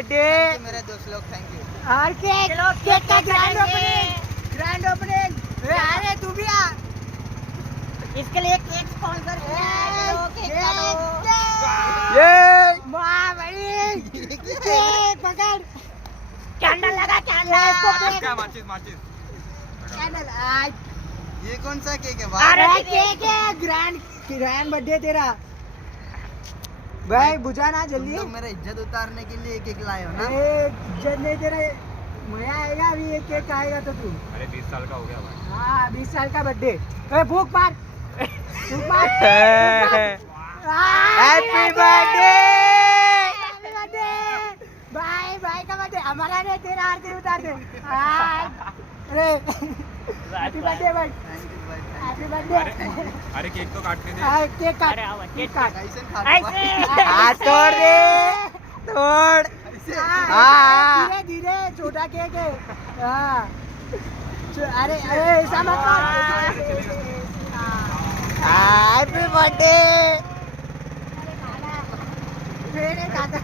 बर्थडे मेरे दोस्त लोग, थैंक यू। और केक केक का ग्रैंड ओपनिंग अरे तू भी आ इसके लिए केक स्पॉन्सर ये वाह भाई केक पकड़ कैंडल लगा कैंडल आज ये कौन सा केक है? अरे केक है ग्रैंड ग्रैंड बर्थडे तेरा भाई बुझा ना तुम जल्दी लोग मेरा इज्जत उतारने के लिए केक लाए हो ना? इज्जत नहीं तेरा मजा आएगा अभी ये केक खाएगा तो तू अरे 20 साल का हो गया भाई। हाँ 20 साल का बर्थडे भूख मार भूख मार हैप्पी बर्थडे भाई भाई का बर्थडे हमारा नहीं तेरा आरती उतार दे अरे हैप्पी बर्थडे भाई थैंक यू भाई, हैप्पी अरे बर्थडे अरे केक तो काटने दे। केक काट केक काट कैसे खा तोड़ दे तोड़ हाँ। धीरे धीरे छोटा केक है हाँ अरे अरे ऐसा मत हैप्पी बर्थडे मेरे दादा